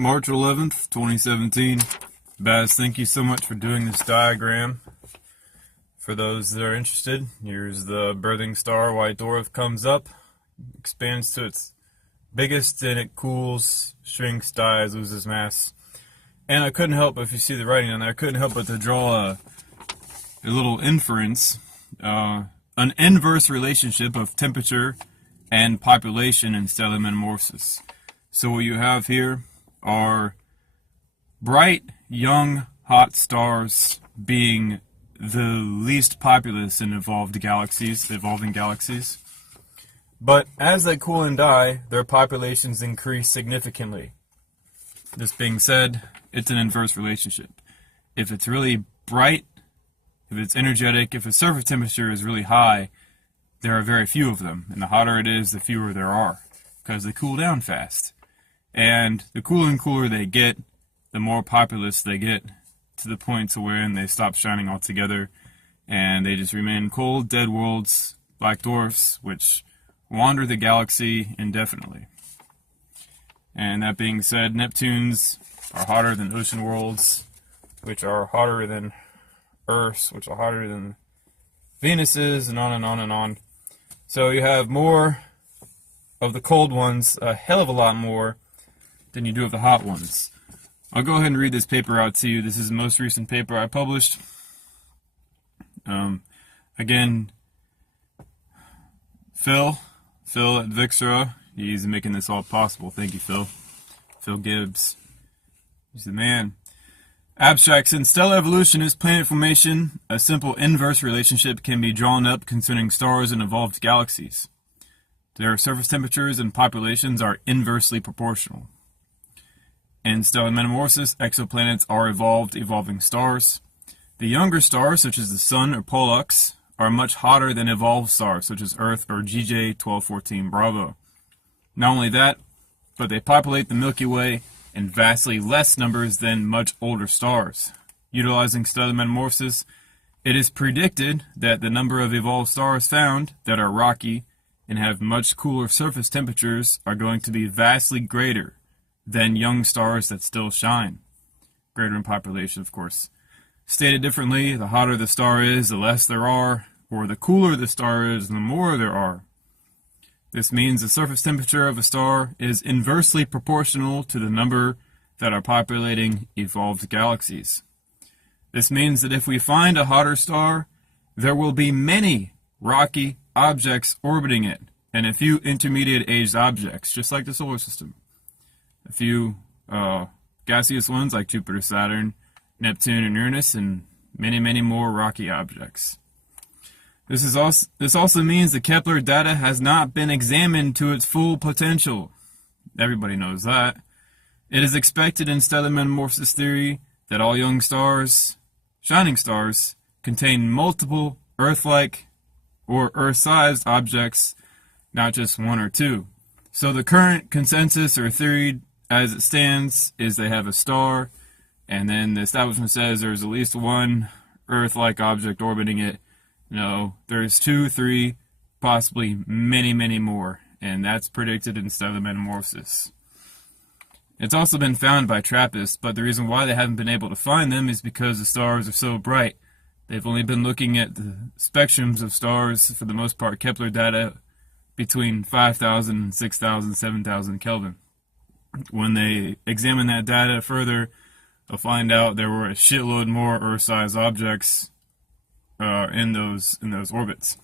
March 11th, 2017. Baz, thank you so much for doing this diagram. For those that are interested, here's the birthing star, white dwarf, comes up, expands to its biggest, and it cools, shrinks, dies, loses mass. And I couldn't help, if you see the writing on there, I couldn't help but to draw a little inference, an inverse relationship of temperature and population in stellar metamorphosis. So what you have here are bright, young, hot stars being the least populous in evolving galaxies. But as they cool and die, their populations increase significantly. This being said, it's an inverse relationship. If it's really bright, if it's energetic, if the surface temperature is really high, there are very few of them. And the hotter it is, the fewer there are, because they cool down fast. And the cooler and cooler they get, the more populous they get, to the point to where they stop shining altogether, and they just remain cold, dead worlds, black dwarfs, which wander the galaxy indefinitely. And that being said, Neptunes are hotter than ocean worlds, which are hotter than Earths, which are hotter than Venuses, and on and on and on. So you have more of the cold ones, a hell of a lot more, than you do of the hot ones. I'll go ahead and read this paper out to you. This is the most recent paper I published. Again, Phil at Vixra, he's making this all possible. Thank you, Phil. Phil Gibbs. He's the man. Abstract: since stellar evolution is planet formation, a simple inverse relationship can be drawn up concerning stars and evolved galaxies. Their surface temperatures and populations are inversely proportional. In stellar metamorphosis, exoplanets are evolving stars. The younger stars, such as the Sun or Pollux, are much hotter than evolved stars, such as Earth or GJ 1214 Bravo. Not only that, but they populate the Milky Way in vastly less numbers than much older stars. Utilizing stellar metamorphosis, it is predicted that the number of evolved stars found that are rocky and have much cooler surface temperatures are going to be vastly greater than young stars that still shine. Greater in population, of course. Stated differently, the hotter the star is, the less there are, or the cooler the star is, the more there are. This means the surface temperature of a star is inversely proportional to the number that are populating evolved galaxies. This means that if we find a hotter star, there will be many rocky objects orbiting it, and a few intermediate-aged objects, just like the solar system. A few gaseous ones like Jupiter, Saturn, Neptune, and Uranus, and many, many more rocky objects. This also means the Kepler data has not been examined to its full potential. Everybody knows that. It is expected in stellar metamorphosis theory that all young stars, shining stars, contain multiple Earth-like or Earth-sized objects, not just one or two. So the current consensus or theory as it stands is they have a star, and then the establishment says there's at least one Earth-like object orbiting it. No, there's 2, 3, possibly many, many more, and that's predicted in stellar metamorphosis. It's also been found by Trappists, but the reason why they haven't been able to find them is because the stars are so bright. They've only been looking at the spectrums of stars, for the most part, Kepler data, between 5,000 and 6,000, 7,000 Kelvin. When they examine that data further, they'll find out there were a shitload more Earth-sized objects in those orbits.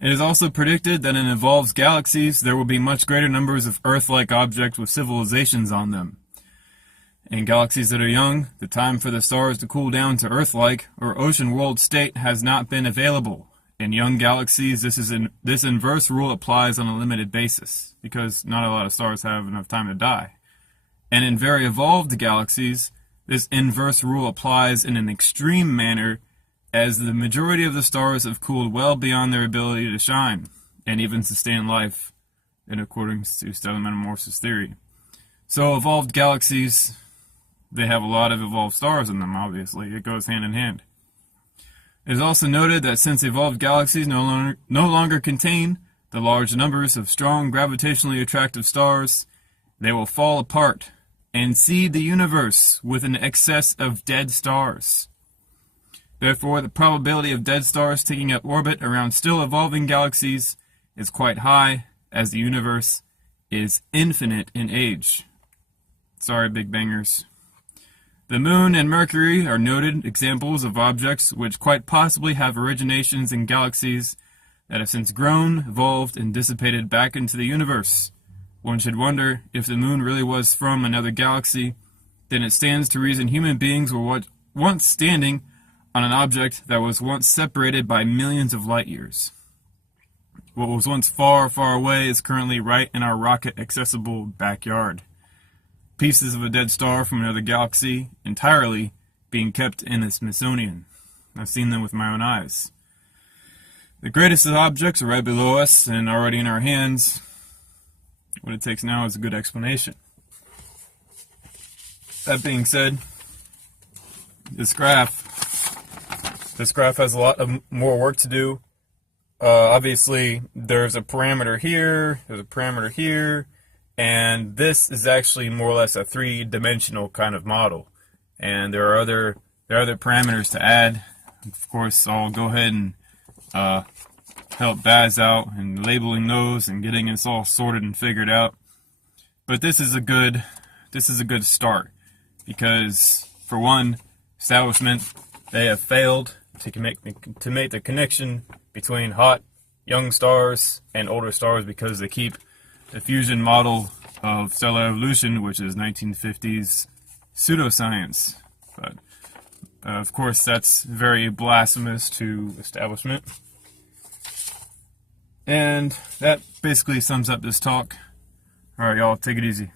It is also predicted that in evolved galaxies there will be much greater numbers of Earth-like objects with civilizations on them. In galaxies that are young, the time for the stars to cool down to Earth-like or ocean world state has not been available. In young galaxies, this inverse rule applies on a limited basis, because not a lot of stars have enough time to die. And in very evolved galaxies, this inverse rule applies in an extreme manner, as the majority of the stars have cooled well beyond their ability to shine, and even sustain life, in accordance to stellar metamorphosis theory. So evolved galaxies, they have a lot of evolved stars in them, obviously. It goes hand in hand. It is also noted that since evolved galaxies no longer contain the large numbers of strong gravitationally attractive stars, they will fall apart and seed the universe with an excess of dead stars. Therefore, the probability of dead stars taking up orbit around still evolving galaxies is quite high, as the universe is infinite in age. Sorry, Big Bangers. The Moon and Mercury are noted examples of objects which quite possibly have originations in galaxies that have since grown, evolved, and dissipated back into the universe. One should wonder if the Moon really was from another galaxy, then it stands to reason human beings were once standing on an object that was once separated by millions of light years. What was once far, far away is currently right in our rocket-accessible backyard. Pieces of a dead star from another galaxy entirely being kept in the Smithsonian. I've seen them with my own eyes. The greatest of objects are right below us and already in our hands. What it takes now is a good explanation. That being said, this graph has a lot of more work to do. Obviously, there's a parameter here, there's a parameter here, and this is actually more or less a three-dimensional kind of model. And there are other parameters to add. Of course, I'll go ahead and help Baz out in labeling those and getting this all sorted and figured out. But this is a good start, because for one, establishment, they have failed to make the connection between hot young stars and older stars, because they keep the fusion model of stellar evolution, which is 1950s pseudoscience. But of course, that's very blasphemous to establishment. And that basically sums up this talk. Alright, y'all, take it easy.